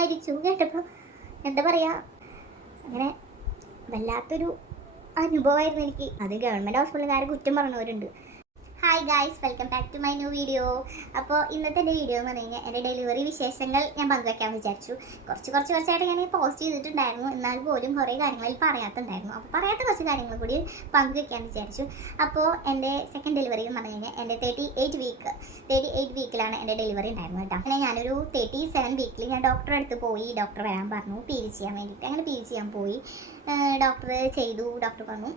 മരിച്ചു കേട്ടപ്പോൾ എന്താ പറയുക, അങ്ങനെ വല്ലാത്തൊരു അനുഭവമായിരുന്നു എനിക്ക്. അത് ഗവൺമെൻറ് ഹോസ്പിറ്റലുകാരെ കുറ്റം പറഞ്ഞവരുണ്ട്. Hi guys, welcome back to my new video. അപ്പോൾ ഇന്നത്തെ എൻ്റെ വീഡിയോ എന്ന് പറഞ്ഞു കഴിഞ്ഞാൽ എൻ്റെ ഡെലിവറി വിശേഷങ്ങൾ ഞാൻ പങ്കുവയ്ക്കാമെന്ന് വിചാരിച്ചു. കുറച്ചായിട്ട് ഞാൻ പോസ്റ്റ് ചെയ്തിട്ടുണ്ടായിരുന്നു, എന്നാൽ പോലും കുറേ കാര്യങ്ങളിൽ പറയാത്തുണ്ടായിരുന്നു. അപ്പോൾ പറയാത്ത കുറച്ച് കാര്യങ്ങൾ കൂടി പങ്കുവയ്ക്കാമെന്ന് വിചാരിച്ചു. അപ്പോൾ എൻ്റെ സെക്കൻഡ് ഡെലിവറി എന്ന് പറഞ്ഞു കഴിഞ്ഞാൽ എൻ്റെ 38 വീക്കിലാണ് എൻ്റെ ഡെലിവറി ഉണ്ടായിരുന്നു കേട്ടോ. അങ്ങനെ ഞാനൊരു 37 വീക്കിൽ ഞാൻ ഡോക്ടറെ അടുത്ത് പോയി. ഡോക്ടർ വരാൻ പറഞ്ഞു PV ചെയ്യാൻ വേണ്ടിയിട്ട്. അങ്ങനെ PV ചെയ്യാൻ പോയി. ഡോക്ടർ ചെയ്തു. ഡോക്ടർ പറഞ്ഞു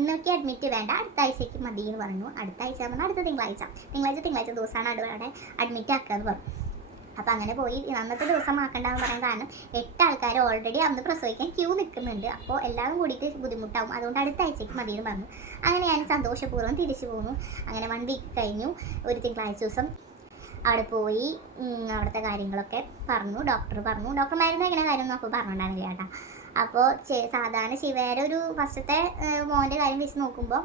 ഇന്നൊക്കെ അഡ്മിറ്റ് വേണ്ട, അടുത്ത ആഴ്ചയ്ക്ക് മതി എന്ന് പറഞ്ഞു. അടുത്ത ആഴ്ച പറഞ്ഞാൽ അടുത്ത തിങ്കളാഴ്ച ദിവസമാണ് അവിടെ അഡ്മിറ്റ് ആക്കാന്ന് പറഞ്ഞു. അപ്പോൾ അങ്ങനെ പോയി. അന്നത്തെ ദിവസം ആക്കണ്ടെന്ന് പറയാൻ കാരണം 8 ആൾക്കാർ ഓൾറെഡി അന്ന് പ്രസവിക്കാൻ ക്യൂ നിൽക്കുന്നുണ്ട്. അപ്പോൾ എല്ലാവരും കൂടിയിട്ട് ബുദ്ധിമുട്ടാവും, അതുകൊണ്ട് അടുത്ത ആഴ്ചയ്ക്ക് മതി എന്ന് പറഞ്ഞു. അങ്ങനെ ഞാൻ സന്തോഷപൂർവ്വം തിരിച്ചു പോന്നു. അങ്ങനെ 1 വീക്ക് കഴിഞ്ഞു. ഒരു തിങ്കളാഴ്ച ദിവസം അവിടെ പോയി അവിടുത്തെ കാര്യങ്ങളൊക്കെ പറഞ്ഞു. ഡോക്ടർ മരുന്ന് എങ്ങനെ കാര്യമൊന്നും അപ്പോൾ പറഞ്ഞിട്ടുണ്ടായിരുന്നില്ല കേട്ടോ. അപ്പോൾ സാധാരണ ശിവേരെ ഒരു ഫസ്റ്റത്തെ മോൻ്റെ കാര്യം വെച്ച് നോക്കുമ്പോൾ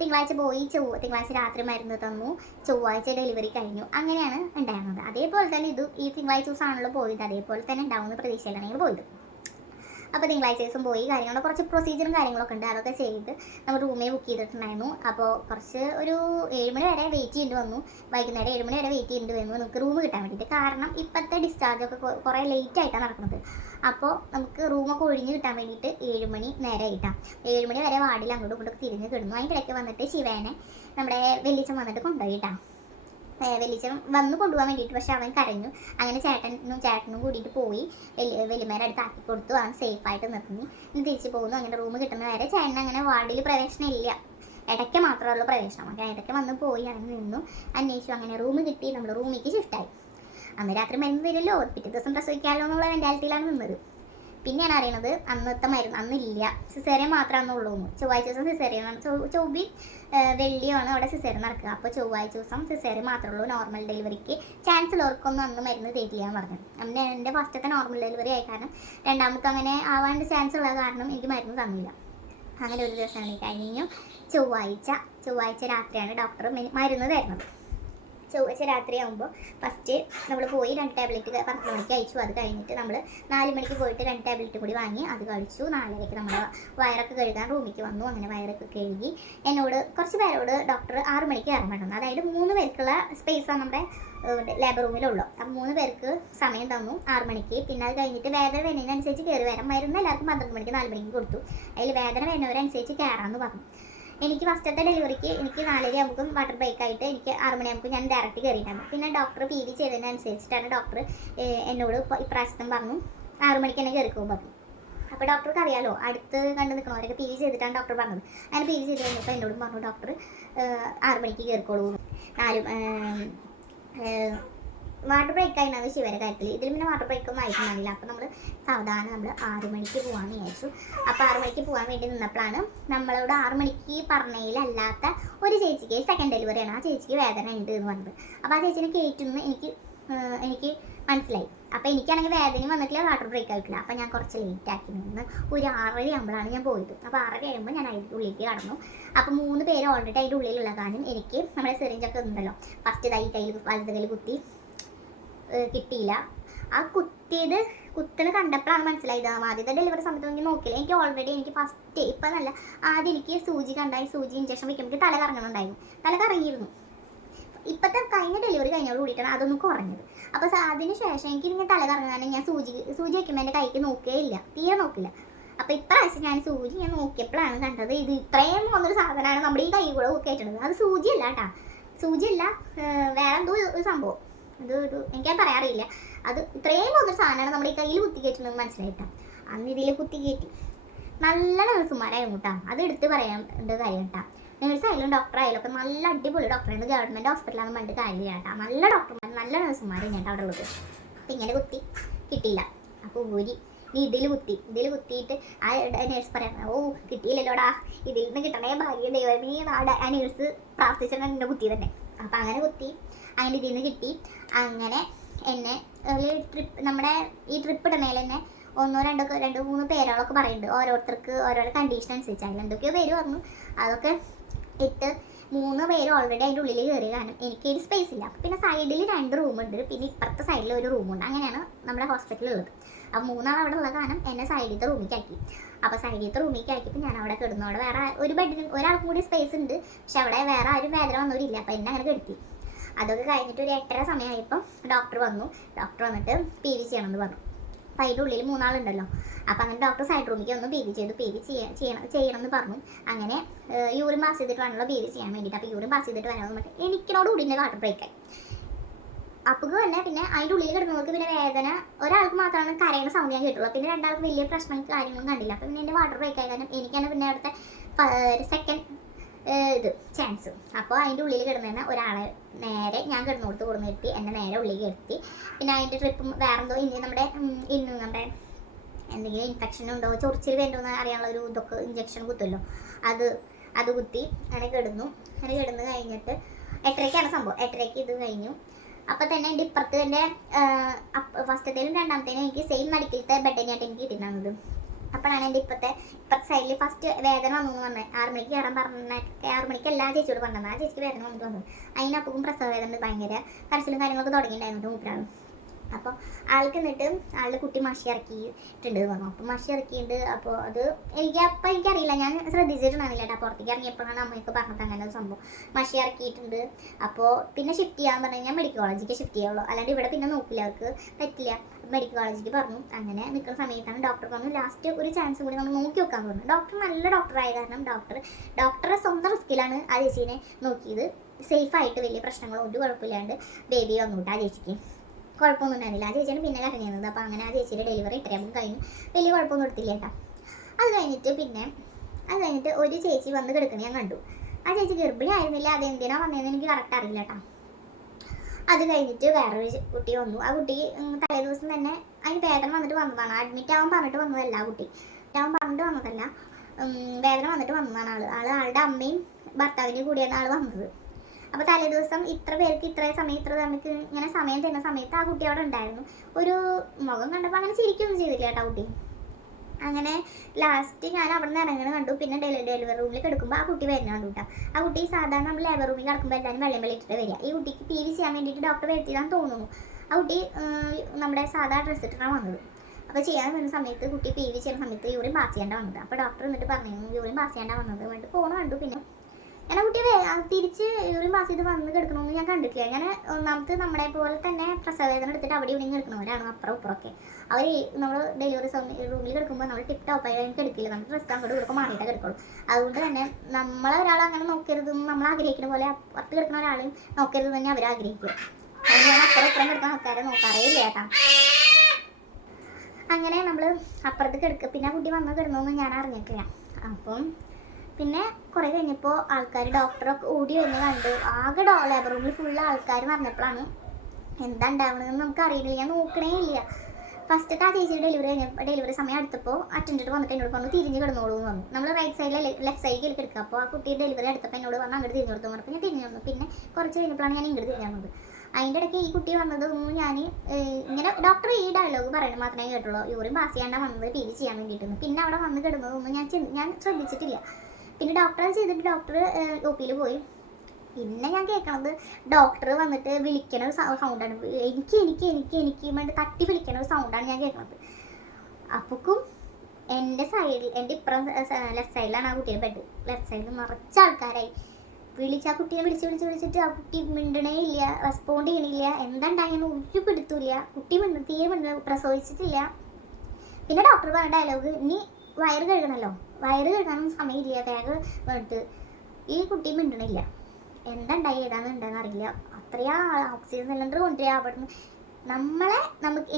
തിങ്കളാഴ്ച പോയി, തിങ്കളാഴ്ച രാത്രി മരുന്ന് തന്നു, ചൊവ്വാഴ്ച ഡെലിവറി കഴിഞ്ഞു. അങ്ങനെയാണ് ഉണ്ടായിരുന്നത്. അതേപോലെ തന്നെ ഈ തിങ്കളാഴ്ച ദിവസമാണല്ലോ പോയത്, അതേപോലെ തന്നെ ഉണ്ടാവുന്ന പ്രതീക്ഷയിലാണ് ഞങ്ങൾ പോയത്. അപ്പോൾ തിങ്കളാഴ്ച ദിവസം പോയി കാര്യങ്ങൾ കുറച്ച് പ്രൊസീജിയറും കാര്യങ്ങളൊക്കെ ഉണ്ട്, അതൊക്കെ ചെയ്ത് നമ്മൾ റൂമേ ബുക്ക് ചെയ്തിട്ടുണ്ടായിരുന്നു. അപ്പോൾ ഒരു 7 മണി വരെ വെയിറ്റ് ചെയ്യേണ്ടി വന്നു. വൈകുന്നേരം 7 മണി വരെ വെയിറ്റ് ചെയ്യേണ്ടി വന്നു നമുക്ക് റൂം കിട്ടാൻ വേണ്ടിയിട്ട്. കാരണം ഇപ്പോഴത്തെ ഡിസ്ചാർജൊക്കെ കുറേ ലേറ്റ് ആയിട്ടാണ് നടക്കുന്നത്. അപ്പോൾ നമുക്ക് റൂമൊക്കെ ഒഴിഞ്ഞ് കിട്ടാൻ വേണ്ടിയിട്ട് 7 മണി നേരെ ആയിട്ടാണ്. 7 മണി വരെ വാർഡിൽ അങ്ങോട്ടും ഇങ്ങോട്ടും തിരിഞ്ഞ് കിടന്നു. അതിൻ്റെ ഇടയ്ക്ക് വന്നിട്ട് ശിവേനെ നമ്മുടെ വെല്ലിച്ചൻ വന്നിട്ട് കൊണ്ടുപോയിട്ടാണ്. വെല്ലിച്ചൻ വന്ന് കൊണ്ടുപോകാൻ വേണ്ടിയിട്ട്, പക്ഷെ അവൻ കരഞ്ഞു. അങ്ങനെ ചേട്ടനും കൂടിയിട്ട് പോയി വലിയമ്മേരെ അടുത്ത് ആക്കി കൊടുത്തു. അവൻ സേഫായിട്ട് നിർത്തി തിരിച്ച് പോകുന്നു. അങ്ങനെ റൂം കിട്ടുന്ന വരെ ചേട്ടൻ അങ്ങനെ വാർഡിൽ പ്രവേശനം ഇല്ല, ഇടയ്ക്ക് മാത്രമുള്ള പ്രവേശനം. അങ്ങനെ ഇടയ്ക്ക് വന്ന് പോയി അങ്ങനെ നിന്നു, അന്വേഷിച്ചു. അങ്ങനെ റൂം കിട്ടി. നമ്മൾ റൂമിലേക്ക് ഷിഫ്റ്റായി. അന്ന് രാത്രി മരുന്ന് തരുമല്ലോ, പിറ്റേ ദിവസം പ്രസവിക്കാമല്ലോ എന്നുള്ള മെൻറ്റാലിറ്റിയിലാണ് നിന്നത്. പിന്നെയാണ് അറിയണത് അന്നത്തെ മരുന്ന് അന്നില്ല, സിസേറിയൻ മാത്രമാണെന്നുള്ളൂ. ചൊവ്വാഴ്ച ദിവസം സിസേറിയനാണ്, ചൊവ്വി വെള്ളിയാണ് അവിടെ സിസേറിയൻ നടക്കുക. അപ്പോൾ ചൊവ്വാഴ്ച ദിവസം സിസേറിയൻ മാത്രമേ ഉള്ളൂ. നോർമൽ ഡെലിവറിക്ക് ചാൻസ് ഉള്ളവർക്കൊന്നും അന്ന് മരുന്ന് തരില്ല എന്ന് പറഞ്ഞു. അങ്ങനെ എൻ്റെ ഫസ്റ്റത്തെ നോർമൽ ഡെലിവറി ആയ കാരണം രണ്ടാമത്തെ അങ്ങനെ ആവാൻ ചാൻസ് ഉള്ള കാരണം എനിക്ക് മരുന്ന് തന്നില്ല. അങ്ങനെ ഒരു ദിവസം കഴിഞ്ഞു. ചൊവ്വാഴ്ച രാത്രിയാണ് ഡോക്ടർ മരുന്ന് തരുന്നത്. ചൊവ്വാഴ്ച രാത്രിയാകുമ്പോൾ ഫസ്റ്റ് നമ്മൾ പോയി 2 ടാബ്ലറ്റ് 10 മണിക്ക് അയച്ചു. അത് കഴിഞ്ഞിട്ട് നമ്മൾ 4 മണിക്ക് പോയിട്ട് 2 ടാബ്ലറ്റ് കൂടി വാങ്ങി, അത് കഴിച്ചു. 4:30ക്ക് നമ്മൾ വയറൊക്കെ കഴുകാൻ റൂമിലേക്ക് വന്നു. അങ്ങനെ വയറൊക്കെ കഴുകി കുറച്ച് പേരോട് ഡോക്ടർ 6 മണിക്ക് കയറാൻ പറ്റുന്നു. അതായത് 3 പേർക്കുള്ള സ്പേസാണ് നമ്മുടെ ലേബർ റൂമിലുള്ളൂ. അപ്പം 3 പേർക്ക് സമയം തന്നു 6 മണിക്ക്. പിന്നെ അത് കഴിഞ്ഞിട്ട് വേദന വരുന്നതിനനുസരിച്ച് കയറി വരാം. മരുന്ന് എല്ലാവർക്കും 12 മണിക്ക് 4 മണിക്ക് കൊടുത്തു. അതിൽ വേദന വരുന്നവരനുസരിച്ച് കയറാമെന്ന് പറഞ്ഞു. എനിക്ക് ഫസ്റ്റത്തെ ഡെലിവറിക്ക് എനിക്ക് 4:30 ആകുമ്പോഴേക്കും വാട്ടർ ബ്രേക്ക് ആയിട്ട് എനിക്ക് 6 മണിയാകുമ്പോൾ ഞാൻ ഡയറക്റ്റ് കയറിയിട്ടാണ്. പിന്നെ ഡോക്ടർ PV ചെയ്തതിനനുസരിച്ചിട്ടാണ് ഡോക്ടർ എന്നോട് ഇപ്രാവശ്യം പറഞ്ഞു 6 മണിക്ക് തന്നെ കയറിക്കോന്ന് പറഞ്ഞു. അപ്പോൾ ഡോക്ടർക്ക് അറിയാലോ, അടുത്ത് കണ്ട് നിൽക്കണവരൊക്കെ PV ചെയ്തിട്ടാണ് ഡോക്ടർ പറഞ്ഞത്. അങ്ങനെ PV ചെയ്ത് കഴിഞ്ഞപ്പോൾ എന്നോടും പറഞ്ഞു ഡോക്ടർ 6 മണിക്ക് കയറിക്കോളൂ. വാട്ടർ ബ്രേക്ക് ആയിരുന്നു ശിവയുടെ കാര്യത്തിൽ. ഇതിൽ പിന്നെ വാട്ടർ ബ്രേക്കൊന്നും ആയിട്ടുണ്ടാവില്ല. അപ്പോൾ നമ്മൾ സാവധാനം 6 മണിക്ക് പോകാമെന്ന് വിചാരിച്ചു. അപ്പോൾ 6 മണിക്ക് പോകാൻ വേണ്ടി നിന്നപ്പോഴാണ് നമ്മളോട് 6 മണിക്ക് പറഞ്ഞതിലല്ലാത്ത ഒരു ചേച്ചിക്ക് സെക്കൻഡ് ഡെലിവറിയാണ്, ആ ചേച്ചിക്ക് വേദന ഉണ്ട് എന്ന് പറഞ്ഞത്. അപ്പോൾ ആ ചേച്ചിനെ കയറ്റുമെന്ന് എനിക്ക് മനസ്സിലായി. അപ്പോൾ എനിക്കാണെങ്കിൽ വേദനയും വന്നിട്ടില്ല, വാട്ടർ ബ്രേക്ക് ആയിട്ടില്ല. അപ്പോൾ ഞാൻ കുറച്ച് ലേറ്റ് ആക്കി നിന്ന് ഒരു 6:30 ആകുമ്പോഴാണ് ഞാൻ പോയത്. അപ്പോൾ 6:30 ആകുമ്പോൾ ഞാൻ അതിൻ്റെ ഉള്ളിലേക്ക് കടന്നു. അപ്പോൾ 3 പേര് ഓൾറെഡി അതിൻ്റെ ഉള്ളിലുള്ള കാരണം എനിക്ക് നമ്മുടെ സിറിഞ്ചൊക്കെ ഉണ്ടല്ലോ, ഫസ്റ്റ് വലത് കയ്യിൽ കുത്തി കിട്ടിയില്ല. ആ കുത്തണ് കണ്ടപ്പോഴാണ് മനസ്സിലായത്. ആദ്യത്തെ ഡെലിവറി സമയത്ത് എനിക്ക് നോക്കില്ല. എനിക്ക് ഫസ്റ്റ് ഇപ്പം നല്ല ആദ്യം എനിക്ക് സൂചി സൂചി ഇഞ്ചക്ഷൻ വയ്ക്കുമ്പോൾ തല കറങ്ങിയിരുന്നു. ഇപ്പോഴത്തെ കഴിഞ്ഞ ഡെലിവറി കഴിഞ്ഞോട് കൂടിയിട്ടാണ് അതൊന്നും കുറഞ്ഞത്. അപ്പോൾ അതിന് ശേഷം എനിക്ക് തല കറങ്ങാനും ഞാൻ സൂചി വയ്ക്കുമ്പോൾ എൻ്റെ കൈക്ക് നോക്കുകയില്ല, തീരെ നോക്കില്ല. അപ്പോൾ ഇപ്രാവശ്യം ഞാൻ സൂചി നോക്കിയപ്പോഴാണ് കണ്ടത് ഇത് ഇത്രയും പോകുന്നൊരു സാധനമാണ് നമ്മുടെ ഈ കൈ കൂടെ കയറ്റുന്നത്. അത് സൂചിയല്ല കേട്ടോ, സൂചിയല്ല, വേറെ എന്തോ ഒരു സംഭവം. എനിക്കത് പറയാറില്ല. അത് ഇത്രയും പോകുന്നൊരു സാധനമാണ് നമ്മുടെ ഈ കയ്യിൽ കുത്തി കയറ്റുന്നത് മനസ്സിലായിട്ടാണ്. അന്ന് ഇതിൽ കുത്തി കയറ്റി നല്ല നഴ്സുമാരായിരുന്നു കേട്ടോ. അത് എടുത്ത് പറയേണ്ട കാര്യം കേട്ടോ. നേഴ്സായാലും ഡോക്ടറായാലും ഒക്കെ നല്ല അടിപൊളി ഡോക്ടറായിരുന്നു. ഗവൺമെൻറ് ഹോസ്പിറ്റലാണെന്ന് പറഞ്ഞിട്ട് കാര്യമില്ല കേട്ടോ. നല്ല ഡോക്ടർമാർ നല്ല നഴ്സുമാരും ഞാൻ അവിടെ ഉള്ളത്. അപ്പം ഇങ്ങനെ കുത്തി കിട്ടിയില്ല. അപ്പോൾ ഇതിൽ കുത്തിയിട്ട് ആ നേഴ്സ് പറയാം, കിട്ടിയില്ലല്ലോടാ, ഇതിൽ നിന്ന് കിട്ടണേ ഭാഗ്യ ദൈവമേ നാട്. ആ നേഴ്സ് പ്രാർത്ഥിച്ചാൽ എന്നെ കുത്തി തന്നെ. അപ്പം അങ്ങനെ കുത്തി, അങ്ങനെ ഇതിൽ നിന്ന് കിട്ടി. അങ്ങനെ എന്നെ നമ്മുടെ ഈ ട്രിപ്പ് ഇടുന്നതിൽ തന്നെ 1-2-3 പേരുകളൊക്കെ പറയുന്നുണ്ട്. ഓരോരുത്തർക്ക് ഓരോരോ കണ്ടീഷൻ അനുസരിച്ച് അതിൽ എന്തൊക്കെയോ പേര് പറഞ്ഞു. അതൊക്കെ ഇട്ട് 3 പേര് ഓൾറെഡി അതിൻ്റെ ഉള്ളിൽ കയറി. കാരണം എനിക്കൊരു സ്പേസ് ഇല്ല. പിന്നെ സൈഡിൽ 2 റൂമുണ്ട്, പിന്നെ ഇപ്പുറത്തെ സൈഡിൽ ഒരു റൂമുണ്ട്. അങ്ങനെയാണ് നമ്മുടെ ഹോസ്പിറ്റലിൽ ഉള്ളത്. അപ്പോൾ 3 ആൾ അവിടെ ഉള്ള കാരണം എന്നെ സൈഡിലത്തെ റൂമിലേക്കാക്കി. അപ്പോൾ സൈഡിലത്തെ റൂമിലേക്ക് ആക്കിയപ്പോൾ ഞാൻ അവിടെ കിടന്നു. അവിടെ വേറെ ഒരു ബെഡിന് ഒരാൾക്കും കൂടി സ്പേസ് ഉണ്ട്, പക്ഷെ അവിടെ വേറെ ആരും വേദന വന്നവരില്ല. അപ്പോൾ എന്നെ അങ്ങനെ കിടത്തി. അതൊക്കെ കഴിഞ്ഞിട്ട് ഒരു 8:30 സമയമായപ്പോൾ ഡോക്ടർ വന്നു. ഡോക്ടർ വന്നിട്ട് PV ചെയ്യണമെന്ന് പറഞ്ഞു. അപ്പോൾ അതിൻ്റെ ഉള്ളിൽ 3 ആളുണ്ടല്ലോ. അപ്പോൾ അങ്ങനെ ഡോക്ടർ സൈഡ് റൂമിലേക്ക് ഒന്ന് PV ചെയ്തു. PV ചെയ്യണമെന്ന് പറഞ്ഞു. അങ്ങനെ യൂറിൻ പാസ് ചെയ്തിട്ട് വേണമല്ലോ PV ചെയ്യാൻ വേണ്ടിയിട്ട്. അപ്പോൾ യൂറിൻ പാസ് ചെയ്തിട്ട് വരാമെന്ന് പറഞ്ഞിട്ട് എനിക്കിനോട് കൂടി എൻ്റെ വാട്ടർ ബ്രേക്കായി. അപ്പോൾ തന്നെ പിന്നെ അതിൻ്റെ ഉള്ളിൽ കിടന്നവർക്ക് പിന്നെ വേദന ഒരാൾക്ക് മാത്രമാണ് കരയുന്ന സൗണ്ട് ഞാൻ കേട്ടുള്ളൂ. പിന്നെ 2 ആൾക്ക് വലിയ പ്രശ്നം കാര്യങ്ങളും കണ്ടില്ല. അപ്പോൾ പിന്നെ എൻ്റെ വാട്ടർ ബ്രേക്ക് ആയി. കാരണം എനിക്കാണ് പിന്നെ അടുത്ത സെക്കൻഡ് ചാൻസ്. അപ്പോൾ അതിൻ്റെ ഉള്ളിൽ കിടന്നിരുന്ന ഒരാളെ നേരെ ഞാൻ കിടന്നോടത്ത് കൊടുന്ന് കിട്ടി, എന്നെ നേരെ ഉള്ളിലേക്ക് എടുത്തി. പിന്നെ അതിൻ്റെ ട്രിപ്പും വേറെന്തോ നമ്മുടെ എന്തെങ്കിലും ഇൻഫെക്ഷൻ ഉണ്ടോ, ചൊറിച്ചിൽ വേണ്ടോന്ന് അറിയാനുള്ള ഒരു ഇതൊക്കെ ഇഞ്ചക്ഷൻ കുത്തുമല്ലോ, അത് കുത്തി അങ്ങനെ കിടന്നു. അങ്ങനെ കിടന്ന് കഴിഞ്ഞിട്ട് 8:30ക്കാണ് സംഭവം. 8:30ക്ക് ഇത് കഴിഞ്ഞു. അപ്പോൾ തന്നെ എൻ്റെ ഇപ്പുറത്ത് എൻ്റെ ഫസ്റ്റത്തേലും രണ്ടാമത്തേലും എനിക്ക് സെയിം നടുക്കിലത്തെ ബെഡ് തന്നെയായിട്ട് എനിക്ക് കിട്ടിയിരുന്നത്. അപ്പോഴാണ് എൻ്റെ ഇപ്പുറത്തെ സൈഡിൽ ഫസ്റ്റ് വേദന വന്നു എന്ന് പറഞ്ഞത്. 6 മണിക്ക് കയറാൻ പറഞ്ഞ 6 മണിക്ക് എല്ലാ ചേച്ചിയോട് പറഞ്ഞത്. ആ ചേച്ചിക്ക് വേദന വന്നിട്ട് വന്നത്. അതിനപ്പം പ്രസവ വേദന ഭയങ്കര കരച്ചിലും കാര്യങ്ങളൊക്കെ തുടങ്ങിയിട്ടുണ്ടായിരുന്നു മൂപ്പരാണ്. അപ്പോൾ ആൾക്ക് എന്നിട്ട് ആളുടെ കുട്ടി മഷി ഇറക്കിയിട്ടുണ്ട് പറഞ്ഞു. അപ്പോൾ മഷി ഇറക്കിയിട്ടുണ്ട്. അപ്പോൾ അത് എനിക്കറിയില്ല, ഞാൻ ശ്രദ്ധിച്ചിട്ടുണ്ടായിരുന്നില്ല കേട്ടോ. പുറത്തേക്ക് ഇറങ്ങിയപ്പോഴാണ് അമ്മയൊക്കെ പറഞ്ഞത് അങ്ങനെ ഒരു സംഭവം മഷി ഇറക്കിയിട്ടുണ്ട്. അപ്പോൾ പിന്നെ ഷിഫ്റ്റ് ചെയ്യാൻ പറഞ്ഞു. ഞാൻ മെഡിക്കൽ കോളേജിലേക്ക് ഷിഫ്റ്റ് ചെയ്യുള്ളൂ, അല്ലാണ്ട് ഇവിടെ പിന്നെ നോക്കില്ല, അവർക്ക് പറ്റില്ല. മെഡിക്കൽ കോളേജിലേക്ക് പറഞ്ഞു. അങ്ങനെ നിൽക്കുന്ന സമയത്താണ് ഡോക്ടർ പറഞ്ഞു ലാസ്റ്റ് ഒരു ചാൻസ് കൂടി നമ്മൾ നോക്കി വെക്കാൻ പറഞ്ഞു. ഡോക്ടർ നല്ല ഡോക്ടറായ കാരണം ഡോക്ടറെ സ്വന്തം റിസ്കിലാണ് ആ ചേച്ചീനെ നോക്കിയത്. സേഫായിട്ട് വലിയ പ്രശ്നങ്ങളോ ഒരു കുഴപ്പമില്ലാണ്ട് ബേബി വന്നു കേട്ടോ. ആ ചേച്ചിക്ക് കുഴപ്പമൊന്നും ഉണ്ടായിരുന്നില്ല. ആ ചേച്ചിയാണ് പിന്നെ കരഞ്ഞത്. അപ്പോൾ അങ്ങനെ ആ ചേച്ചിയുടെ ഡെലിവറി 8:30 കഴിഞ്ഞു. വലിയ കുഴപ്പമൊന്നും എടുത്തില്ല കേട്ടോ. അത് കഴിഞ്ഞിട്ട് ഒരു ചേച്ചി വന്ന് കിടക്കണ ഞാൻ കണ്ടു. ആ ചേച്ചി ഗർഭിണി ആയിരുന്നില്ല. അതെന്തിനാണ് വന്നതെന്ന് എനിക്ക് കറക്റ്റ് അറിയില്ല കേട്ടോ. അത് കഴിഞ്ഞിട്ട് വേറൊരു കുട്ടി വന്നു. ആ കുട്ടി തലേ ദിവസം തന്നെ അതിന് വേദന വന്നിട്ട് വന്നതാണ്. അഡ്മിറ്റ് ആവാൻ പറഞ്ഞിട്ട് വന്നതല്ല. ആ കുട്ടി ആവാൻ പറഞ്ഞിട്ട് വന്നതല്ല, വേദന വന്നിട്ട് വന്നതാണ്. ആളുടെ അമ്മയും ഭർത്താവിൻ്റെയും കൂടിയാണ് ആൾ വന്നത്. അപ്പോൾ തലേ ദിവസം ഇത്ര പേർക്ക് ഇത്ര സമയം ഇത്ര നമുക്ക് ഇങ്ങനെ സമയം തരുന്ന സമയത്ത് ആ കുട്ടി അവിടെ ഉണ്ടായിരുന്നു. ഒരു മുഖം കണ്ടപ്പോൾ അങ്ങനെ ചിരിക്കൊന്നും ചെയ്തില്ല കേട്ടോ കുട്ടി. അങ്ങനെ ലാസ്റ്റ് ഞാൻ അവിടെ നിന്ന് ഇറങ്ങുന്നത് കണ്ടു. പിന്നെ ഡെലിവറി റൂമിൽ കിടക്കുമ്പോൾ ആ കുട്ടി വരുന്നത് കണ്ടു കേട്ടോ. ആ കുട്ടി സാധാരണ നമ്മൾ ലേബർ റൂമിൽ കിടക്കുമ്പോൾ എല്ലാവരും വെള്ളം വെള്ളിട്ടിട്ട് വരിക. ഈ കുട്ടിക്ക് PV ചെയ്യാൻ വേണ്ടിയിട്ട് ഡോക്ടർ വരുത്തിയതാണെന്ന് തോന്നുന്നു. ആ കുട്ടി നമ്മുടെ സാധാ ഡ്രസ്സ് ഇട്ടിട്ടാണ് വന്നത്. അപ്പോൾ ചെയ്യാൻ വരുന്ന സമയത്ത് കുട്ടി PV ചെയ്യുന്ന സമയത്ത് യൂറിൻ പാസ് ചെയ്യേണ്ട വന്നത്. അപ്പോൾ ഡോക്ടർ എന്നിട്ട് പറഞ്ഞു യൂറിൻ പാസ് ചെയ്യേണ്ട വന്നത് വേണ്ടിയിട്ട് പോകണം കണ്ടു. പിന്നെ ഞാൻ കുട്ടി തിരിച്ച് യൂറിൻ പാസ് ചെയ്ത് വന്ന് കിടക്കണമെന്ന് ഞാൻ കണ്ടിട്ടില്ല. ഞാൻ ഒന്നാമത്തെ നമ്മളെ പോലെ തന്നെ പ്രസവവേദന എടുത്തിട്ട് അവിടെ ഇവിടെ കിടക്കണവരാണ് അപ്പുറം ഇപ്പുറമൊക്കെ. അവർ നമ്മൾ ഡെലിവറി റൂമിൽ കിടക്കുമ്പോൾ നമ്മൾ ടിപ്പ് ടോപ്പായി കിടക്കില്ല. നമ്മൾ ഡ്രസ്സ് അങ്ങോട്ട് കൊടുക്കും മാറിയിട്ടേ കിടക്കുള്ളൂ. അതുകൊണ്ട് തന്നെ നമ്മളെ ഒരാൾ അങ്ങനെ നോക്കരുതെന്ന് നമ്മൾ ആഗ്രഹിക്കുന്ന പോലെ അപ്പുറത്ത് കിടക്കുന്ന ഒരാളെയും നോക്കരുത് തന്നെ അവർ ആഗ്രഹിക്കും. അതുകൊണ്ട് ഞാൻ അപ്പുറം കിടക്കുന്ന ആൾക്കാരെ നോക്കാറേ ഇല്ല കേട്ടോ. അങ്ങനെ നമ്മൾ അപ്പുറത്ത് കിടക്കുക. പിന്നെ കുട്ടി വന്ന് കിടന്നൊന്നും ഞാൻ അറിഞ്ഞിട്ടില്ല. അപ്പം പിന്നെ കുറേ കഴിഞ്ഞപ്പോൾ ആൾക്കാർ ഡോക്ടറൊക്കെ ഓടി വന്ന് കണ്ട്. ആകെ ലേബർ റൂമിൽ ഫുള്ള് ആൾക്കാർ പറഞ്ഞപ്പോഴാണ് എന്താ ഉണ്ടാവണമെന്ന് നമുക്ക് അറിയില്ല. ഞാൻ നോക്കണേ ഇല്ല. ഫസ്റ്റത്തെ ആ ചേച്ചി ഡെലിവറി സമയം അടുത്തപ്പോൾ അറ്റൻഡൻറ്റ് വന്നിട്ട് എന്നോട് പറഞ്ഞു തിരിഞ്ഞ് കിടന്നോളൂ എന്ന് പറഞ്ഞു. നമ്മൾ റൈറ്റ് സൈഡിൽ ലെഫ്റ്റ് സൈഡിൽ കിടക്കുക. അപ്പോൾ ആ കുട്ടി ഡെലിവറി എടുത്തപ്പോൾ എന്നോട് പറഞ്ഞു അങ്ങോട്ട് തിരിഞ്ഞു കൊടുത്തു പറഞ്ഞപ്പോൾ ഞാൻ തിരിഞ്ഞു വന്നു. പിന്നെ കുറച്ച് കഴിഞ്ഞപ്പോഴാണ് ഞാൻ ഇങ്ങോട്ട് തിരിഞ്ഞു വന്നത്. അതിൻ്റെ ഇടയ്ക്ക് ഈ കുട്ടി വന്നതൊന്നും ഞാൻ ഇങ്ങനെ ഡോക്ടർ ഈ ഡയലോഗ് പറയുന്നത് മാത്രമേ കേട്ടുള്ളൂ. യൂറിൻ പാസ് ചെയ്യാണ്ടാണ് വന്നത് PV ചെയ്യാൻ വേണ്ടിയിട്ടൊന്നും. പിന്നെ അവിടെ വന്ന് കിടന്നതൊന്നും ഞാൻ ശ്രദ്ധിച്ചിട്ടില്ല. പിന്നെ ഡോക്ടറെ ചെയ്തിട്ട് ഡോക്ടർ OP പോയി. പിന്നെ ഞാൻ കേൾക്കണത് ഡോക്ടർ വന്നിട്ട് വിളിക്കണ ഒരു സൗണ്ടാണ്. എനിക്ക് വേണ്ടി തട്ടി വിളിക്കണ ഒരു സൗണ്ടാണ് ഞാൻ കേൾക്കണത്. അപ്പോഴേക്കും എൻ്റെ ഇപ്പുറം ലെഫ്റ്റ് സൈഡിലാണ് ആ കുട്ടിയുടെ ബെഡ്. ലെഫ്റ്റ് സൈഡിൽ നിറച്ച ആൾക്കാരായി. ആ കുട്ടിയെ വിളിച്ചിട്ട് ആ കുട്ടി മിണ്ടണേ ഇല്ല, റെസ്പോണ്ട് ചെയ്യണില്ല. എന്താ ഉണ്ടായെന്ന് ഒരു പിടുത്തില്ല. കുട്ടി തീരെ പ്രസവിച്ചിട്ടില്ല. പിന്നെ ഡോക്ടർ പറഞ്ഞ ഡയലോഗ് ഇനി വയറ് കഴുകണമല്ലോ, വയറ് കഴുകാനൊന്നും സമയമില്ല, വേഗം വേണ്ടിട്ട് ഈ കുട്ടി മിണ്ടണില്ല. എന്താ ഉണ്ടായി ഏതാണെന്നുണ്ടെന്ന് അറിയില്ല. അത്രയാ ഓക്സിജൻ സിലിണ്ടർ കൊണ്ടുവരിക അവിടുന്ന്.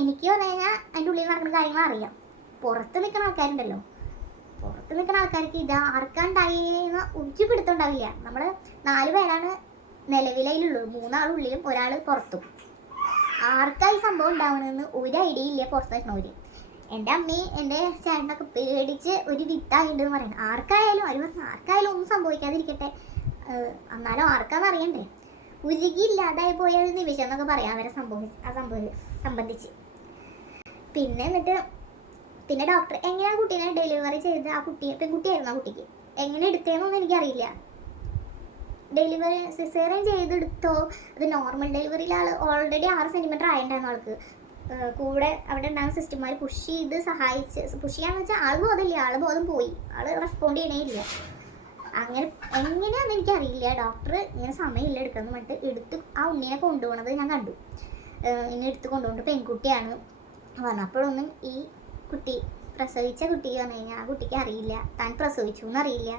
എനിക്ക് പറഞ്ഞു കഴിഞ്ഞാൽ അതിൻ്റെ ഉള്ളിൽ നടക്കുന്ന കാര്യങ്ങൾ അറിയാം. പുറത്ത് നിൽക്കുന്ന ആൾക്കാരുണ്ടല്ലോ, പുറത്ത് നിൽക്കുന്ന ആൾക്കാർക്ക് ഇത് ആർക്കാണ്ടായിന്ന് ഒരു പിടുത്തമുണ്ടാവില്ല. നമ്മൾ 4 പേരാണ് നിലവിലുള്ളത്. 3 ആൾ ഉള്ളിലും 1 ആൾ പുറത്തും. ആർക്കായി സംഭവം ഉണ്ടാവണമെന്ന് ഒരു ഐഡിയ ഇല്ല പുറത്ത് നിൽക്കണവര്. എൻ്റെ അമ്മയും എൻ്റെ ചേട്ടനൊക്കെ പേടിച്ച് ഒരു വിത്തായിട്ടുണ്ടെന്ന് പറയണം. ആർക്കായാലും ഒന്നും സംഭവിക്കാതിരിക്കട്ടെ, എന്നാലും ആർക്കാന്ന് അറിയണ്ടേ. ഉരുകിയില്ലാതായി പോയ ഒരു നിമിഷം എന്നൊക്കെ പറയാം അവരെ സംബന്ധിച്ച്. പിന്നെ ഡോക്ടർ എങ്ങനെയാണ് കുട്ടീനെ ഡെലിവറി ചെയ്ത് ആ കുട്ടി പെൺകുട്ടിയായിരുന്നു. ആ കുട്ടിക്ക് എങ്ങനെ എടുത്തതെന്നൊന്നും എനിക്കറിയില്ല. ഡെലിവറി സിസേറിയൻ ചെയ്തെടുത്തോ അത് നോർമൽ ഡെലിവറിയിൽ ആൾ ഓൾറെഡി 6 സെൻറ്റിമീറ്റർ ആയിട്ടുണ്ടായിരുന്നു ആൾക്ക്. കൂടെ അവിടെ ഉണ്ടാകുന്ന സിസ്റ്റർമാർ പുഷ് ചെയ്ത് സഹായിച്ച്, പുഷ് ചെയ്യാന്ന് വെച്ചാൽ ആൾ ബോധമില്ല, ആൾ ബോധം പോയി, ആൾ റെസ്പോണ്ട് ചെയ്യണേ ഇല്ല. അങ്ങനെ എങ്ങനെയാണെന്ന് എനിക്കറിയില്ല. ഡോക്ടർ ഇങ്ങനെ സമയമില്ല എടുക്കണം എന്നിട്ട് എടുത്ത് ആ ഉണ്ണിയെ കൊണ്ടുപോകണത് ഞാൻ കണ്ടു. ഇങ്ങനെ എടുത്ത് കൊണ്ടുപോകുന്നത് പെൺകുട്ടിയാണ് വന്നപ്പോഴൊന്നും ഈ കുട്ടി പ്രസവിച്ച കുട്ടി പറഞ്ഞു കഴിഞ്ഞാൽ ആ കുട്ടിക്ക് അറിയില്ല താൻ പ്രസവിച്ചു എന്നറിയില്ല,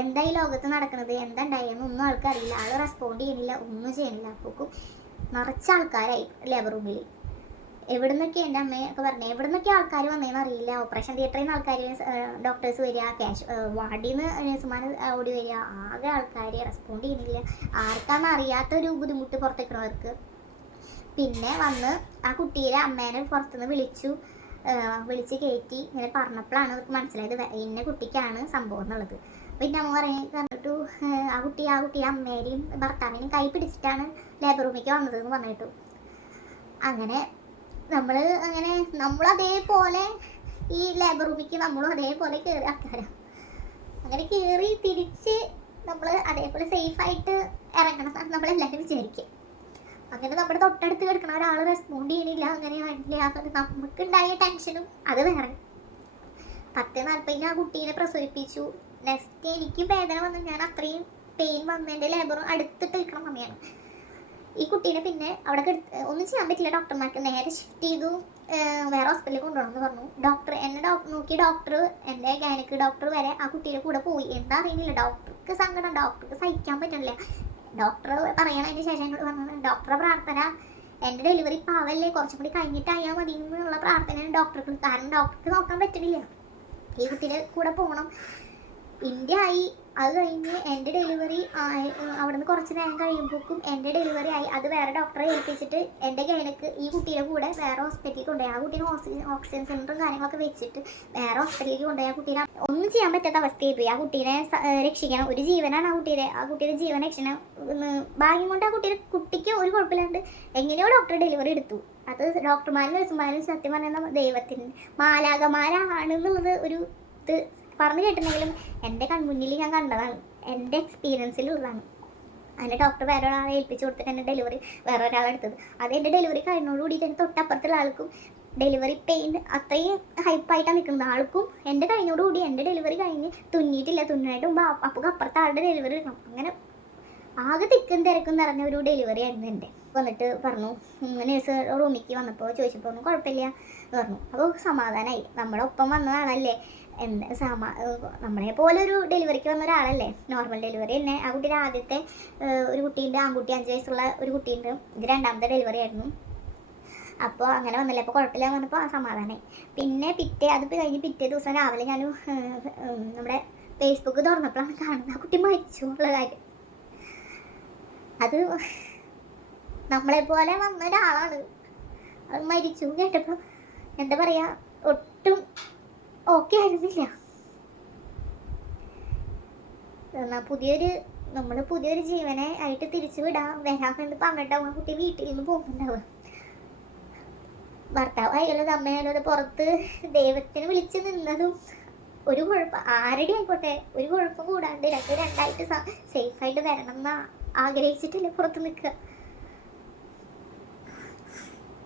എന്താ ഈ ലോകത്ത് നടക്കുന്നത്, എന്താ ഉണ്ടായെന്ന് ഒന്നും ആൾക്കറിയില്ല. ആൾ റെസ്പോണ്ട് ചെയ്യണില്ല, ഒന്നും ചെയ്യണില്ല. അപ്പോഴേക്കും നിറച്ച ആൾക്കാരായി ലേബർ റൂമിൽ. എവിടെ എൻ്റെ അമ്മയൊക്കെ പറഞ്ഞു എവിടെ നിന്നൊക്കെ ആൾക്കാർ വന്നതെന്ന് അറിയില്ല. ഓപ്പറേഷൻ തിയേറ്ററിൽ നിന്ന് ആൾക്കാർ ഡോക്ടേഴ്സ് വരിക, വാർഡിൽ നിന്ന് നഴ്സുമാർ ഓടി വരിക, ആകെ ആൾക്കാർ റെസ്പോണ്ട് ചെയ്യുന്നില്ല. ആർക്കാണെന്ന് അറിയാത്തൊരു ബുദ്ധിമുട്ട് പുറത്തേക്കണവർക്ക്. പിന്നെ വന്ന് ആ കുട്ടിയെ അമ്മേനെ പുറത്തുനിന്ന് വിളിച്ച് കയറ്റി ഇങ്ങനെ പറഞ്ഞപ്പോഴാണ് അവർക്ക് മനസ്സിലായത് ഇന്ന കുട്ടിക്കാണ് സംഭവം എന്നുള്ളത്. അപ്പോൾ എൻ്റെ അമ്മ പറഞ്ഞിട്ടു ആ കുട്ടി അമ്മേരെയും ഭർത്താവിനെയും കൈ പിടിച്ചിട്ടാണ് ലേബർ റൂമിലേക്ക് വന്നതെന്ന് പറഞ്ഞിട്ടു. അങ്ങനെ നമ്മൾ അതേപോലെ ഈ ലേബർ റൂമിലേക്ക് നമ്മളും അതേപോലെ കയറി ആൾക്കാരാണ്. അങ്ങനെ കയറി തിരിച്ച് നമ്മൾ അതേപോലെ സേഫായിട്ട് ഇറങ്ങണം നമ്മളെല്ലാവരും വിചാരിക്കും. അങ്ങനെ നമ്മുടെ തൊട്ടടുത്ത് കിടക്കണ ഒരാൾ റെസ്പോണ്ട് ചെയ്യണില്ല, അങ്ങനെയാണില്ല. നമുക്കുണ്ടായ ടെൻഷനും അത് വേറെ. 10:40 ആ കുട്ടീനെ പ്രസവിപ്പിച്ചു. നെക്സ്റ്റ് എനിക്ക് വേദന വന്നു, ഞാൻ അത്രയും പെയിൻ വന്നതിൻ്റെ ലേബറും അടുത്തിട്ട് നിൽക്കണ സമയമാണ്. ഈ കുട്ടീനെ പിന്നെ അവിടെ ഒന്നും ചെയ്യാൻ പറ്റില്ല. ഡോക്ടർമാർക്ക് നേരെ ഷിഫ്റ്റ് ചെയ്തു, വേറെ ഹോസ്പിറ്റലിൽ കൊണ്ടുപോകണമെന്ന് പറഞ്ഞു. എന്നെ നോക്കി ഡോക്ടർ, എൻ്റെ ഗൈനക്ക് ഡോക്ടർ വരെ ആ കുട്ടീൻ്റെ കൂടെ പോയി. എന്താ അറിയുന്നില്ല, ഡോക്ടർക്ക് സങ്കടം, ഡോക്ടർക്ക് സഹിക്കാൻ പറ്റില്ല. ഡോക്ടർ പറയണതിന് ശേഷം എന്നോട് പറഞ്ഞു ഡോക്ടറെ പ്രാർത്ഥന എൻ്റെ ഡെലിവറി പാവല്ലേ, കുറച്ചും കൂടി കഴിഞ്ഞിട്ടായാൽ മതി എന്നുള്ള പ്രാർത്ഥനയാണ് ഡോക്ടർക്ക്. കാരണം ഡോക്ടർക്ക് നോക്കാൻ പറ്റുന്നില്ല, ഈ കുട്ടീൻ്റെ കൂടെ പോകണം. ഇന്ത്യ ആയി. അത് കഴിഞ്ഞ് എൻ്റെ ഡെലിവറി അവിടെ നിന്ന് കുറച്ച് നേരം കഴിയുമ്പോഴേക്കും എൻ്റെ ഡെലിവറി ആയി. അത് വേറെ ഡോക്ടറെ ഏൽപ്പിച്ചിട്ട് എൻ്റെ ഗൈനക്ക് ഈ കുട്ടീയുടെ കൂടെ വേറെ ഹോസ്പിറ്റലിൽ കൊണ്ടുപോയി. ആ കുട്ടീനെ ഓക്സിജൻ സെൻറ്ററും കാര്യങ്ങളൊക്കെ വെച്ചിട്ട് വേറെ ഹോസ്പിറ്റലിലേക്ക് കൊണ്ടുപോയി. ആ കുട്ടീനെ ഒന്നും ചെയ്യാൻ പറ്റാത്ത അവസ്ഥയായി പോയി. ആ കുട്ടീനെ രക്ഷിക്കണം, ഒരു ജീവനാണ് ആ കുട്ടിയുടെ ജീവൻ രക്ഷണം. ഭാഗ്യം കൊണ്ട് ആ കുട്ടിക്ക് ഒരു കുഴപ്പമില്ലാണ്ട് എങ്ങനെയോ ഡോക്ടർ ഡെലിവറി എടുത്തു. അത് ഡോക്ടർമാരും നഴ്സുമാരും സത്യം പറയുന്ന ദൈവത്തിന് മാലാകമാരാണെന്നുള്ളത് ഒരു ഇത് പറഞ്ഞു കേട്ടിട്ടുണ്ടെങ്കിലും എൻ്റെ കൺമുന്നിൽ ഞാൻ കണ്ടതാണ്, എൻ്റെ എക്സ്പീരിയൻസിലുള്ളതാണ്. അതിൻ്റെ ഡോക്ടർ വേറെ ഒരാളെ ഏൽപ്പിച്ച് കൊടുത്തിട്ട് എൻ്റെ ഡെലിവറി വേറെ ഒരാളെടുത്തത്. അത് എൻ്റെ ഡെലിവറി കഴിഞ്ഞോടുകൂടിയിട്ട് എൻ്റെ തൊട്ടപ്പുറത്തുള്ള ആൾക്കും ഡെലിവറി പെയിൻ അത്രയും ഹൈപ്പായിട്ടാണ് നിൽക്കുന്നത്. ആൾക്കും എൻ്റെ കഴിഞ്ഞോടുകൂടി എൻ്റെ ഡെലിവറി കഴിഞ്ഞ് തുന്നിയിട്ടില്ല, തുന്നായിട്ട് മുമ്പ് അപ്പോൾ അപ്പുറത്തെ ആളുടെ ഡെലിവറി എടുക്കണം. അങ്ങനെ ആകെ തിക്കും തിരക്കും നിറഞ്ഞ ഒരു ഡെലിവറി ആയിരുന്നു എൻ്റെ. വന്നിട്ട് പറഞ്ഞു, നേഴ്സ് റൂമിലേക്ക് വന്നപ്പോൾ ചോദിച്ചപ്പോൾ ഒന്നും കുഴപ്പമില്ല എന്ന് പറഞ്ഞു. അപ്പോൾ സമാധാനമായി, നമ്മുടെ ഒപ്പം വന്നതാണല്ലേ, നമ്മളെ പോലെ ഒരു ഡെലിവറിക്ക് വന്ന ഒരാളല്ലേ, നോർമൽ ഡെലിവറി തന്നെ. ആ കുട്ടിയുടെ ആദ്യത്തെ ഒരു കുട്ടിയുണ്ട്, ആൺകുട്ടി 5 വയസ്സുള്ള ഒരു കുട്ടിയുണ്ട്. ഇത് 2ാമത്തെ ഡെലിവറി ആയിരുന്നു. അപ്പോൾ അങ്ങനെ വന്നില്ല, അപ്പോൾ കുഴപ്പമില്ല വന്നപ്പോൾ ആ സമാധാനമായി. പിന്നെ അത് കഴിഞ്ഞ് പിറ്റേ ദിവസം രാവിലെ ഞാൻ നമ്മുടെ ഫേസ്ബുക്ക് തുറന്നപ്പോഴാണ് കാണുന്നത് ആ കുട്ടി മരിച്ചു എന്നുള്ള കാര്യം. അത് നമ്മളെപ്പോലെ വന്ന ഒരാളാണ്, അത് മരിച്ചു കേട്ടപ്പോൾ എന്താ പറയുക, ഒട്ടും ഓക്കെ ആയിരുന്നില്ല. പുതിയൊരു ജീവനെ ആയിട്ട് തിരിച്ചു വരാമെന്ന് പറഞ്ഞിട്ടാവും ആ കുട്ടി വീട്ടിൽ നിന്ന് പോകുന്നുണ്ടാവുക. ഭർത്താവായാലും അമ്മയായാലും അത് പുറത്ത് ദൈവത്തിന് വിളിച്ച് നിന്നതും ഒരു കുഴപ്പം ആരുടെ ആയിക്കോട്ടെ ഒരു കുഴപ്പം കൂടാണ്ട് രണ്ടായിട്ട് സേഫായിട്ട് വരണം എന്ന് ആഗ്രഹിച്ചിട്ടല്ലേ പുറത്ത് നിൽക്കുക.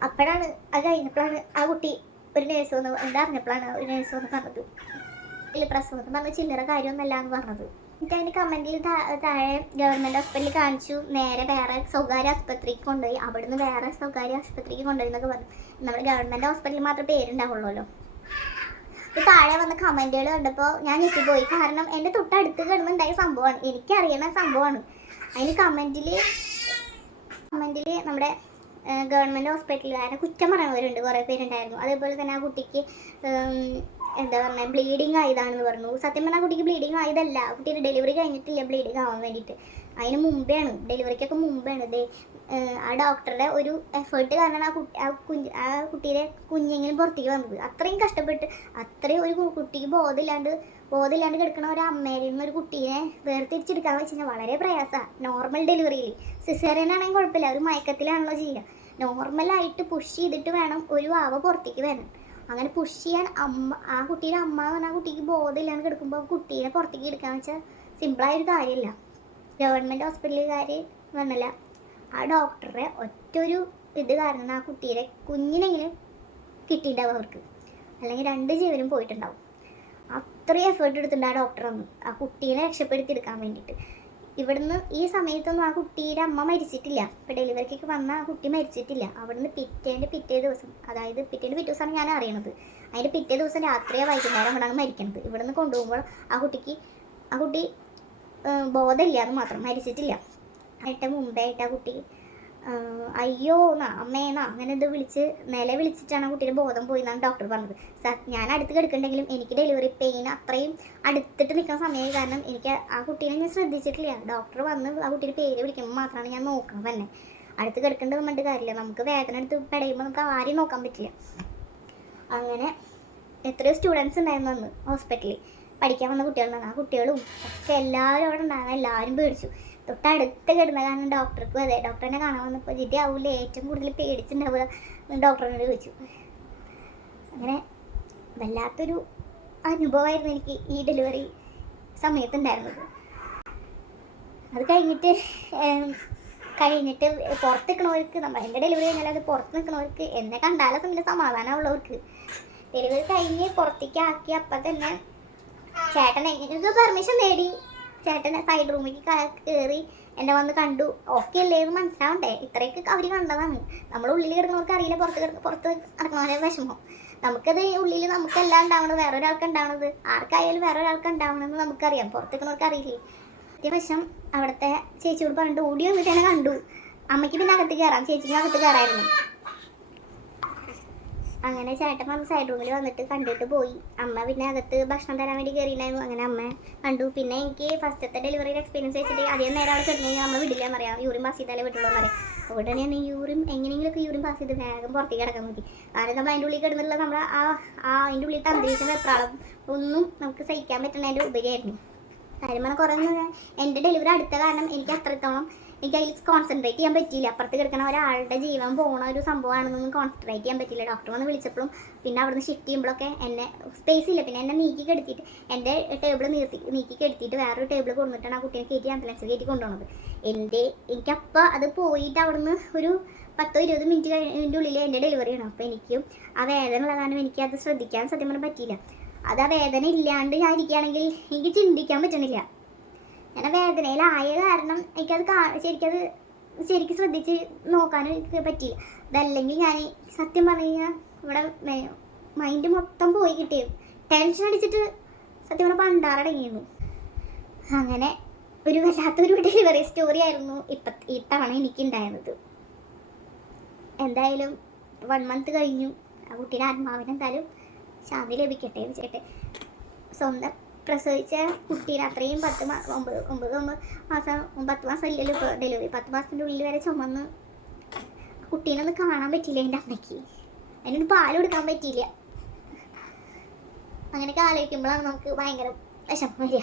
അപ്പോഴാണ് അത് കഴിഞ്ഞപ്പോഴാണ് ആ കുട്ടി ഒരു നേഴ്സ് വന്ന് അറിഞ്ഞപ്പോഴാണ് ഒരു നേഴ്സ് വന്ന് പറഞ്ഞത് ഇല്ല പ്രസവം എന്ന് പറഞ്ഞ ചില്ലറ കാര്യമൊന്നുമല്ല എന്ന് പറഞ്ഞത്. എന്നിട്ട് അതിന് കമൻറ്റിൽ താഴെ ഗവൺമെൻറ് ഹോസ്പിറ്റലിൽ കാണിച്ചു, നേരെ വേറെ സ്വകാര്യ ആശുപത്രിക്ക് കൊണ്ടുപോയി, അവിടുന്ന് വേറെ സ്വകാര്യ ആശുപത്രിക്ക് കൊണ്ടുപോയി എന്നൊക്കെ പറഞ്ഞു. നമ്മുടെ ഗവൺമെൻറ് ഹോസ്പിറ്റലിൽ മാത്രമേ പേരുണ്ടാവുള്ളൂ. ഈ താഴെ വന്ന കമൻറ്റുകൾ കണ്ടപ്പോൾ ഞാൻ ഞെട്ടിപ്പോയി. കാരണം എൻ്റെ തൊട്ടടുത്ത് കിടന്നുണ്ടായ സംഭവമാണ്, എനിക്കറിയണ സംഭവമാണ്. അതിന് കമൻറ്റിൽ നമ്മുടെ ഗവൺമെൻറ് ഹോസ്പിറ്റലുകാരെ കുറ്റം പറയുന്നവരുണ്ട്, കുറേ പേരുണ്ടായിരുന്നു. അതേപോലെ തന്നെ ആ കുട്ടിക്ക് എന്താ പറയുക ബ്ലീഡിങ് ആയതാണെന്ന് പറഞ്ഞു. സത്യം പറഞ്ഞാൽ ആ കുട്ടിക്ക് ബ്ലീഡിങ് ആയതല്ല, ആ കുട്ടിയുടെ ഡെലിവറി കഴിഞ്ഞിട്ടില്ല ബ്ലീഡിങ് ആവാൻ വേണ്ടിയിട്ട്, അതിന് മുമ്പെയാണ്, ഡെലിവറിക്കൊക്കെ മുമ്പാണ്. ആ ഡോക്ടറുടെ ഒരു എഫേർട്ട് കാരണമാണ് ആ കുട്ടിയുടെ കുഞ്ഞെങ്കിലും പുറത്തേക്ക് വന്നത്. അത്രയും കഷ്ടപ്പെട്ട് അത്രയും ഒരു കുട്ടിക്ക് ബോധമില്ലാണ്ട് കിടക്കണ ഒരു അമ്മയിൽ നിന്ന് ഒരു കുട്ടീനെ വേർതിരിച്ചെടുക്കാൻ വെച്ച് കഴിഞ്ഞാൽ വളരെ പ്രയാസമാണ്. നോർമൽ ഡെലിവറിയിൽ സിസേറിയൻ ആണെങ്കിൽ കുഴപ്പമില്ല, ഒരു മയക്കത്തിലാണല്ലോ ചെയ്യുക. നോർമലായിട്ട് പുഷ് ചെയ്തിട്ട് വേണം ഒരു ആവ പുറത്തേക്ക് വരാൻ. അങ്ങനെ പുഷ് ചെയ്യാൻ ആ കുട്ടീൻ്റെ അമ്മ പറഞ്ഞാൽ ആ കുട്ടിക്ക് ബോധമില്ലാണ്ട് കിടക്കുമ്പോൾ കുട്ടീനെ പുറത്തേക്ക് എടുക്കാന്ന് വെച്ചാൽ സിമ്പിളായൊരു കാര്യമില്ല. ഗവൺമെൻറ് ഹോസ്പിറ്റലുകാർ വന്നല്ല, ആ ഡോക്ടറെ ഒറ്റൊരു ഇത് കാരണം ആ കുട്ടീനെ കുഞ്ഞിനെങ്കിലും കിട്ടിയിട്ടുണ്ടാവും അവർക്ക്, അല്ലെങ്കിൽ 2 ജീവനും പോയിട്ടുണ്ടാവും. അത്രയും എഫേർട്ട് എടുത്തിട്ടുണ്ട് ആ ഡോക്ടർ വന്ന് ആ കുട്ടീനെ രക്ഷപ്പെടുത്തിയെടുക്കാൻ വേണ്ടിയിട്ട്. ഇവിടുന്ന് ഈ സമയത്തൊന്നും ആ കുട്ടിയുടെ അമ്മ മരിച്ചിട്ടില്ല. ഇപ്പോൾ ഡെലിവറിക്കൊക്കെ വന്ന ആ കുട്ടി മരിച്ചിട്ടില്ല. അവിടുന്ന് പിറ്റേ ദിവസം, അതായത് പിറ്റേ ദിവസമാണ് ഞാൻ അറിയണത്. അതിൻ്റെ പിറ്റേ ദിവസം രാത്രിയോ വൈകുന്നേരം കൊണ്ടാണ് മരിക്കുന്നത്. ഇവിടുന്ന് കൊണ്ടുപോകുമ്പോൾ ആ കുട്ടി ബോധമില്ല എന്ന് മാത്രം, മരിച്ചിട്ടില്ല. ആയിട്ട് മുമ്പേ ആയിട്ട് ആ കുട്ടി അയ്യോ എന്നാ അമ്മേന്നാ അങ്ങനെ ഇത് വിളിച്ചിട്ടാണ് ആ കുട്ടീൻ്റെ ബോധം പോയി എന്നാണ് ഡോക്ടർ പറഞ്ഞത്. ഞാൻ അടുത്ത് കിടക്കുന്നുണ്ടെങ്കിലും എനിക്ക് ഡെലിവറി പെയിൻ അത്രയും അടുത്തിട്ട് നിൽക്കുന്ന സമയം കാരണം എനിക്ക് ആ കുട്ടീനെ ഞാൻ ശ്രദ്ധിച്ചിട്ടില്ല. ഡോക്ടർ വന്ന് ആ കുട്ടീൻ്റെ പേര് വിളിക്കുമ്പോൾ മാത്രമാണ് ഞാൻ നോക്കുന്നത് തന്നെ. അടുത്ത് കിടക്കേണ്ടത് പറഞ്ഞിട്ട് കാര്യമില്ല, നമുക്ക് വേദന എടുത്ത് പെടയുമ്പോൾ നമുക്ക് ആരെയും നോക്കാൻ പറ്റില്ല. അങ്ങനെ എത്രയോ സ്റ്റുഡൻസ് ഉണ്ടായിരുന്നു അന്ന് ഹോസ്പിറ്റലിൽ പഠിക്കാൻ വന്ന കുട്ടികളുണ്ടായിരുന്നു. ആ കുട്ടികളും ഒക്കെ എല്ലാവരും അവിടെ ഉണ്ടായിരുന്നു. എല്ലാവരും പേടിച്ചു. തൊട്ടടുത്ത് കിടന്ന കാരണം ഡോക്ടർക്കും അതെ, ഡോക്ടറിനെ കാണാൻ വന്നപ്പോൾ ജിതി ആവൂലേ ഏറ്റവും കൂടുതൽ പേടിച്ചിട്ടുണ്ടാവുക ഡോക്ടറിനോട് ചോദിച്ചു. അങ്ങനെ വല്ലാത്തൊരു അനുഭവമായിരുന്നു എനിക്ക് ഈ ഡെലിവറി സമയത്തുണ്ടായിരുന്നത്. അത് കഴിഞ്ഞിട്ട് പുറത്ത് നിൽക്കണവർക്ക്, എൻ്റെ ഡെലിവറി കഴിഞ്ഞാൽ അത് പുറത്ത് നിൽക്കണവർക്ക് എന്നെ കണ്ടാലും പിന്നെ സമാധാനമുള്ളവർക്ക്, ഡെലിവറി കഴിഞ്ഞ് പുറത്തേക്ക് ആക്കി അപ്പം തന്നെ ചേട്ടനെ എനിക്ക് പെർമിഷൻ നേടി ചേട്ടനെ സൈഡ് റൂമിലേക്ക് കയറി എന്നെ വന്ന് കണ്ടു. ഓക്കെ അല്ലേ എന്ന് മനസ്സിലാവണ്ടേ, ഇത്രയൊക്കെ അവർ കണ്ടതാണ്. നമ്മൾ ഉള്ളിൽ കിടക്കുന്നവർക്ക് അറിയില്ല, പുറത്ത് നടക്കുന്നവരെ വിഷമം. നമുക്കത് ഉള്ളിൽ നമുക്കെല്ലാം ഉണ്ടാവണത് വേറൊരാൾക്ക് ഉണ്ടാവണത്, ആർക്കായാലും വേറൊരാൾക്ക് ഉണ്ടാവണമെന്ന് നമുക്കറിയാം, പുറത്ത് നിൽക്കുന്നവർക്ക് അറിയില്ലേ. അത്യാവശ്യം അവിടുത്തെ ചേച്ചിയോട് പറഞ്ഞിട്ട് ഓടി വന്നിട്ട് എന്നെ കണ്ടു. അമ്മയ്ക്ക് പിന്നെ അകത്ത് കയറാം, ചേച്ചിക്ക് അകത്ത് കയറായിരുന്നു. അങ്ങനെ ചേട്ടൻ വന്ന് സൈഡ് റൂമിൽ വന്നിട്ട് കണ്ടിട്ട് പോയി. അമ്മ പിന്നെ അകത്ത് ഭക്ഷണം തരാൻ വേണ്ടി കയറിയിട്ടുണ്ടായിരുന്നു. അങ്ങനെ അമ്മ കണ്ടു. പിന്നെ എനിക്ക് ഫസ്റ്റത്തെ ഡെലിവറിയുടെ എക്സ്പീരിയൻസ് വെച്ചിട്ട് അധികം നേരം അവിടെ കിടന്നു കഴിഞ്ഞാൽ നമ്മൾ വിടില്ല എന്നറിയാം, യൂറിൻ പാസ് ചെയ്താലേ വിട്ടുള്ളൂ എന്നറിയാം. അതുകൊണ്ട് തന്നെ ഞാൻ എങ്ങനെയെങ്കിലുമൊക്കെ യൂറിൻ പാസ് ചെയ്ത് വേഗം പുറത്തേക്ക് കിടക്കാൻ നോക്കി. കാരണം നമ്മൾ അതിൻ്റെ ഉള്ളിൽ കിടന്നുള്ള നമ്മുടെ അതിൻ്റെ ഉള്ളിലത്തെ അന്തരീക്ഷം വെപ്രാളം ഒന്നും നമുക്ക് സഹിക്കാൻ പറ്റുന്നതിൻ്റെ ഉപരിയായിരുന്നു. കാര്യം പറഞ്ഞാൽ കുറേ എൻ്റെ ഡെലിവറി അടുത്ത കാരണം എനിക്ക് അത്രത്തോളം അതിൽ കോൺസെൻട്രേറ്റ് ചെയ്യാൻ പറ്റിയില്ല. അപ്പുറത്ത് കിടക്കുന്ന ഒരാളുടെ ജീവൻ പോണ ഒരു സംഭവമാണെന്നൊന്നും കോൺസെൻട്രേറ്റ് ചെയ്യാൻ പറ്റിയില്ല. ഡോക്ടർ വന്ന് വിളിച്ചപ്പോഴും പിന്നെ അവിടുന്ന് ഷിഫ്റ്റ് ചെയ്യുമ്പോഴൊക്കെ എന്നെ സ്പേസ് ഇല്ല, പിന്നെ എന്നെ നീക്കി കെടുത്തിയിട്ട് എൻ്റെ ടേബിൾ നീക്കി കെടുത്തിയിട്ട് വേറൊരു ടേബിൾ കൊണ്ടുവന്നിട്ടാണ് ആ കുട്ടീനെ കയറ്റി ആംബുലൻസിൽ കയറ്റി കൊണ്ടുപോകുന്നത്. എനിക്കപ്പോൾ അത് പോയിട്ട് അവിടുന്ന് ഒരു 10-20 മിനിറ്റ് കഴിഞ്ഞതിൻ്റെ ഉള്ളിൽ എൻ്റെ ഡെലിവറിയാണ്. അപ്പോൾ എനിക്കും ആ വേദന ഉള്ള കാരണം എനിക്കത് ശ്രദ്ധിക്കാൻ സത്യം പറഞ്ഞാൽ പറ്റിയില്ല. അത് ആ വേദന ഇല്ലാണ്ട് ഞാൻ ഇരിക്കുകയാണെങ്കിൽ എനിക്ക് ചിന്തിക്കാൻ പറ്റണില്ല. ഞാൻ വേദനയിലായ കാരണം ശരിക്കും ശ്രദ്ധിച്ച് നോക്കാനും എനിക്ക് പറ്റിയില്ല. അതല്ലെങ്കിൽ ഞാൻ സത്യം പറഞ്ഞു കഴിഞ്ഞാൽ ഇവിടെ മൈൻഡ് മൊത്തം പോയി കിട്ടിയത്, ടെൻഷൻ അടിച്ചിട്ട് സത്യം പറഞ്ഞാൽ പണ്ടാറടങ്ങിയിരുന്നു. അങ്ങനെ ഒരു വല്ലാത്തൊരു ഡെലിവറി സ്റ്റോറി ആയിരുന്നു ഇത്തവണ എനിക്കുണ്ടായിരുന്നത്. എന്തായാലും 1 മന്ത് കഴിഞ്ഞു. ആ കുട്ടീൻ്റെ ആത്മാവിന് എന്തായാലും ശാന്തി ലഭിക്കട്ടെ എന്ന് വെച്ചിട്ട് സ്വന്തം പ്രസവിച്ച കുട്ടീനെ അത്രയും 10 മാസം ഇല്ലല്ലോ ഇപ്പോൾ ഡെലിവറി, 10 മാസത്തിൻ്റെ ഉള്ളിൽ വരെ ചുമന്ന് കുട്ടീനെ ഒന്ന് കാണാൻ പറ്റിയില്ല എൻ്റെ അമ്മയ്ക്ക്. അതിനൊരു പാൽ കൊടുക്കാൻ പറ്റിയില്ല. അങ്ങനെയൊക്കെ ആലോചിക്കുമ്പോഴാണ് നമുക്ക് ഭയങ്കര വിഷമം വരിക.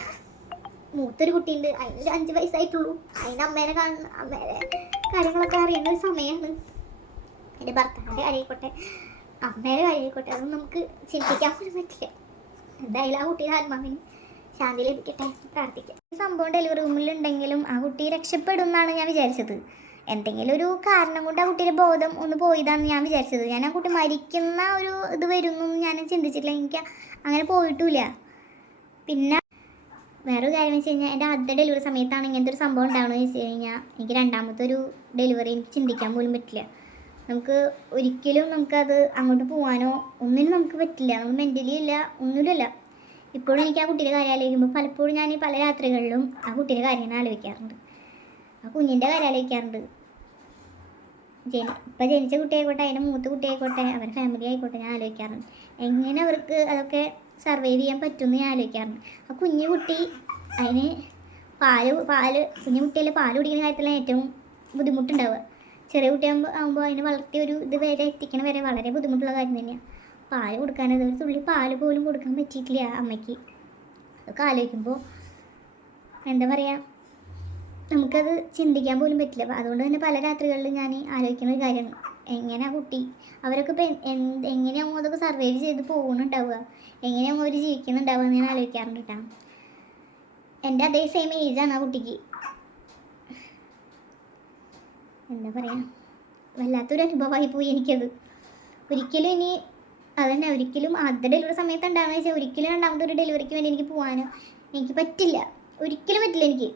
മൂത്തൊരു കുട്ടിയുണ്ട്, അതിനൊരു 5 വയസ്സായിട്ടുള്ളൂ. അതിൻ്റെ അമ്മേനെ കാര്യങ്ങളൊക്കെ അറിയുന്ന ഒരു സമയമാണ്. എൻ്റെ ഭർത്താവിൻ്റെ കാര്യമായിക്കോട്ടെ അമ്മേൻ്റെ കാര്യമായിക്കോട്ടെ അതൊന്നും നമുക്ക് ചിന്തിക്കാൻ പോലും പറ്റില്ല. എന്തായാലും ആ കുട്ടിയുടെ ആത്മാവിന് ശാന്തി ലഭിക്കട്ടെ പ്രാർത്ഥിക്കാം. ഈ സംഭവം ഡെലിവറി റൂമിലുണ്ടെങ്കിലും ആ കുട്ടി രക്ഷപ്പെടും എന്നാണ് ഞാൻ വിചാരിച്ചത്. എന്തെങ്കിലും ഒരു കാരണം കൊണ്ട് ആ കുട്ടിയുടെ ബോധം ഒന്ന് പോയതാണെന്ന് ഞാൻ വിചാരിച്ചത്. ഞാൻ ആ കുട്ടി മരിക്കുന്ന ഒരു ഇത് വരുന്നു ഞാൻ ചിന്തിച്ചിട്ടില്ല. എനിക്ക് അങ്ങനെ പോയിട്ടുമില്ല. പിന്നെ വേറൊരു കാര്യം വെച്ച് കഴിഞ്ഞാൽ എൻ്റെ ആദ്യത്തെ ഡെലിവറി സമയത്താണ് ഇങ്ങനത്തെ ഒരു സംഭവം ഉണ്ടാവണമെന്ന് വെച്ച് കഴിഞ്ഞാൽ എനിക്ക് രണ്ടാമത്തെ ഒരു ഡെലിവറി എനിക്ക് ചിന്തിക്കാൻ പോലും പറ്റില്ല. നമുക്ക് ഒരിക്കലും നമുക്കത് അങ്ങോട്ട് പോകാനോ ഒന്നിനും നമുക്ക് പറ്റില്ല. നമുക്ക് മെൻ്റലി ഇല്ല, ഒന്നുമില്ല. ഇപ്പോഴും എനിക്ക് ആ കുട്ടിയുടെ കാര്യം ആലോചിക്കുമ്പോൾ പലപ്പോഴും ഞാൻ പല രാത്രികളിലും ആ കുട്ടിയുടെ കാര്യം ആലോചിക്കാറുണ്ട്, ആ കുഞ്ഞിൻ്റെ കാര്യം ആലോചിക്കാറുണ്ട്. ഇപ്പം ജനിച്ച കുട്ടിയായിക്കോട്ടെ, അതിൻ്റെ മൂത്ത കുട്ടിയായിക്കോട്ടെ, അവരുടെ ഫാമിലി ആയിക്കോട്ടെ, ഞാൻ ആലോചിക്കാറുണ്ട് എങ്ങനെ അവർക്ക് അതൊക്കെ സർവൈവ് ചെയ്യാൻ പറ്റുമെന്ന് ഞാൻ ആലോചിക്കാറുണ്ട്. ആ കുഞ്ഞു കുട്ടി അതിന് കുഞ്ഞു കുട്ടിയല്ലേ പാല് കുടിക്കുന്ന കാര്യത്തിലാണ് ഏറ്റവും ബുദ്ധിമുട്ടുണ്ടാവുക. ചെറിയ കുട്ടിയാകുമ്പോൾ അതിനെ വളർത്തിയ ഒരു ഇത് വരെ എത്തിക്കണ വരെ വളരെ ബുദ്ധിമുട്ടുള്ള കാര്യം തന്നെയാണ്. പാല് കൊടുക്കാനത് ഒരു തുള്ളി പാല് പോലും കൊടുക്കാൻ പറ്റിയിട്ടില്ല അമ്മയ്ക്ക്. അതൊക്കെ ആലോചിക്കുമ്പോൾ എന്താ പറയുക, നമുക്കത് ചിന്തിക്കാൻ പോലും പറ്റില്ല. അതുകൊണ്ട് തന്നെ പല രാത്രികളിൽ ഞാൻ ആലോചിക്കുന്ന ഒരു കാര്യമാണ്, എങ്ങനെ ആ കുട്ടി അവരൊക്കെ ഇപ്പം എങ്ങനെയാകുമ്പോൾ അതൊക്കെ സർവൈവ് ചെയ്ത് പോകുന്നുണ്ടാവുക, എങ്ങനെയാകുമ്പോൾ അവർ ജീവിക്കുന്നുണ്ടാവുക എന്ന് ഞാൻ ആലോചിക്കാറുണ്ട് കേട്ടോ. എൻ്റെ അതേ സെയിം ഏജാണ് ആ കുട്ടിക്ക്. എന്താ പറയുക, വല്ലാത്തൊരു അനുഭവമായി പോയി എനിക്കത്. ഒരിക്കലും ഇനി അതന്നെ, ഒരിക്കലും ആദ്യത്തെ ഡെലിവറി സമയത്ത് ഉണ്ടാകുന്ന വെച്ചാൽ ഒരിക്കലും രണ്ടാമത്തെ ഒരു ഡെലിവറിക്ക് വേണ്ടി എനിക്ക് പോകാനോ എനിക്ക് പറ്റില്ല, ഒരിക്കലും പറ്റില്ല എനിക്ക്.